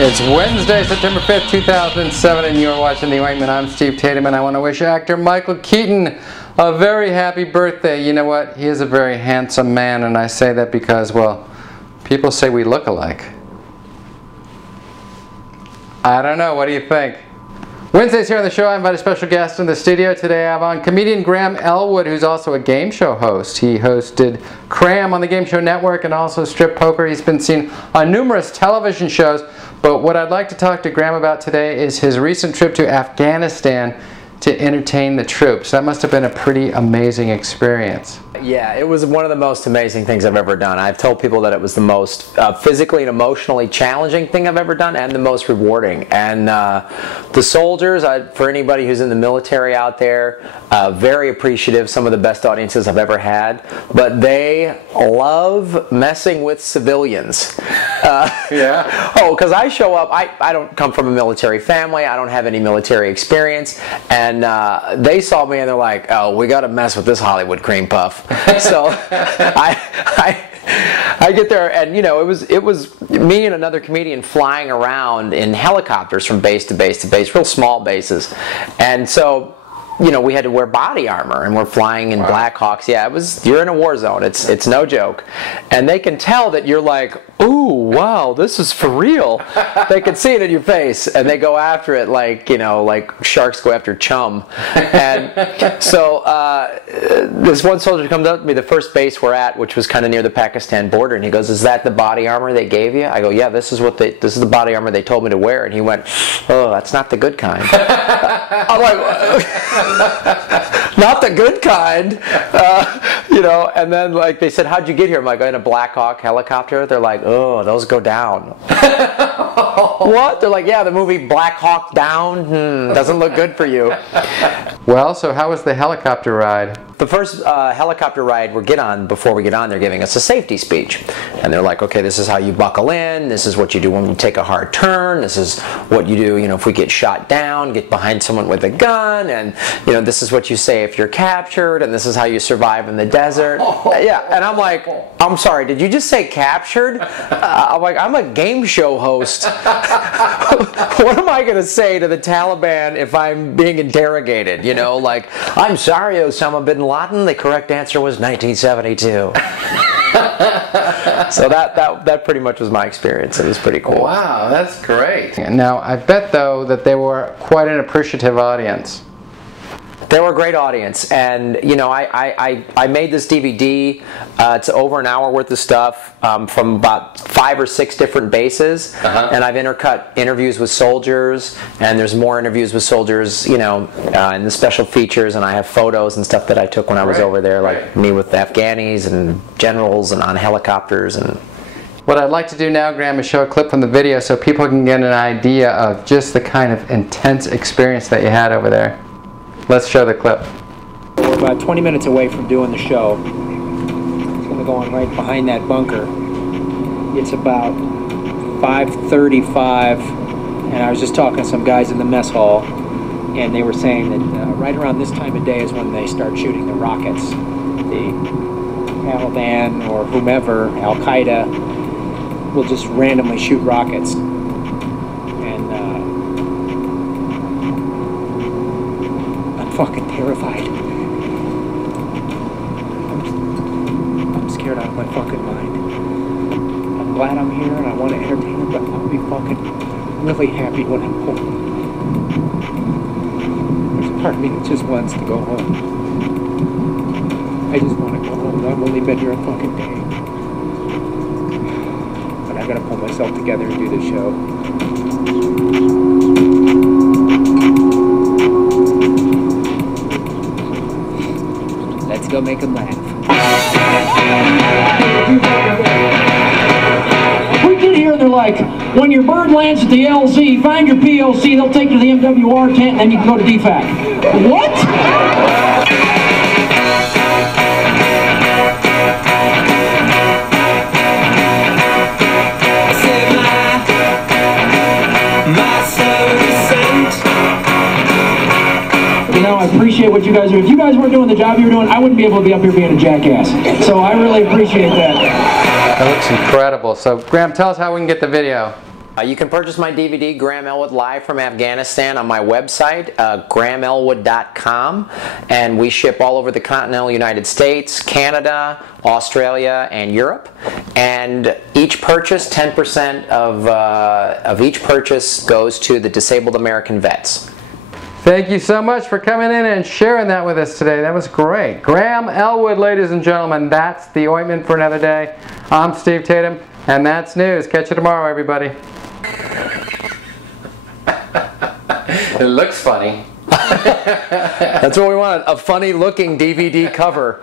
It's Wednesday, September 5th, 2007, and you're watching The Ointment. I'm Steve Tatham, and I want to wish actor Michael Keaton a very happy birthday. You know what? He is a very handsome man, and I say that because, well, people say we look alike. I don't know. What do you think? Wednesdays here on the show, I invite a special guest in the studio. Today I have on comedian Graham Elwood, who's also a game show host. He hosted Cram on the Game Show Network and also Strip Poker. He's been seen on numerous television shows. But what I'd like to talk to Graham about today is his recent trip to Afghanistan to entertain the troops. That must have been a pretty amazing experience. Yeah, it was one of the most amazing things I've ever done. I've told people that it was the most physically and emotionally challenging thing I've ever done and the most rewarding. And the soldiers, for anybody who's in the military out there, very appreciative, some of the best audiences I've ever had. But they love messing with civilians. Yeah. Oh, because I show up, I don't come from a military family, I don't have any military experience, and they saw me and they're like, oh, we got to mess with this Hollywood cream puff. So I get there, and you know, it was me and another comedian flying around in helicopters from base to base to base, real small bases, and so, you know, we had to wear body armor, and we're flying in Black Hawks. Yeah, you're in a war zone. It's no joke, and they can tell that you're like, ooh, wow, this is for real. They can see it in your face, and they go after it like, you know, like sharks go after chum. And so this one soldier comes up to me, the first base we're at, which was kind of near the Pakistan border, and he goes, "Is that the body armor they gave you?" I go, "Yeah, this is the body armor they told me to wear." And he went, "Oh, that's not the good kind." I'm like, not the good kind, you know. And then like they said, "How'd you get here?" I'm like, "In a Black Hawk helicopter." They're like, "Oh, those go down." What? They're like, "Yeah, the movie Black Hawk Down doesn't look good for you." Well, so how was the helicopter ride? The first helicopter ride before we get on, they're giving us a safety speech. And they're like, okay, this is how you buckle in, this is what you do when you take a hard turn, this is what you do, you know, if we get shot down, get behind someone with a gun, and, you know, this is what you say if you're captured, and this is how you survive in the desert. Yeah, and I'm like, I'm sorry, did you just say captured? I'm like, I'm a game show host. What am I going to say to the Taliban if I'm being interrogated? You know, like, I'm sorry, Osama bin Laden. The correct answer was 1972. So that pretty much was my experience. It was pretty cool. Wow, that's great. Now, I bet, though, that they were quite an appreciative audience. They were a great audience, and you know, I made this DVD. It's over an hour worth of stuff from about 5 or 6 different bases, and I've intercut interviews with soldiers, and there's more interviews with soldiers, you know, in the special features, and I have photos and stuff that I took when I was over there, like me with Afghanis and generals and on helicopters. And what I'd like to do now, Graham, is show a clip from the video so people can get an idea of just the kind of intense experience that you had over there. Let's show the clip. We're about 20 minutes away from doing the show. It's going to go on right behind that bunker. It's about 5:35, and I was just talking to some guys in the mess hall, and they were saying that right around this time of day is when they start shooting the rockets. The Taliban or whomever, Al-Qaeda, will just randomly shoot rockets. Fucking terrified. I'm scared out of my fucking mind. I'm glad I'm here and I want to entertain them, but I'll be fucking really happy when I'm home. There's a part of me that just wants to go home. I just want to go home. I've only been here a fucking day. But I gotta pull myself together and do the show. Let's go make them laugh. We get here, they're like, when your bird lands at the LZ, find your PLC, they'll take you to the MWR tent, and then you can go to DFAC. What? You know, I appreciate what you guys do. If you guys weren't doing the job you were doing, I wouldn't be able to be up here being a jackass. So I really appreciate that. That looks incredible. So, Graham, tell us how we can get the video. You can purchase my DVD, Graham Elwood Live from Afghanistan, on my website, grahamelwood.com, and we ship all over the continental United States, Canada, Australia, and Europe. And each purchase, 10% of each purchase goes to the disabled American vets. Thank you so much for coming in and sharing that with us today. That was great. Graham Elwood, ladies and gentlemen. That's the ointment for another day. I'm Steve Tatham, and that's news. Catch you tomorrow, everybody. It looks funny. That's what we want, a funny looking DVD cover.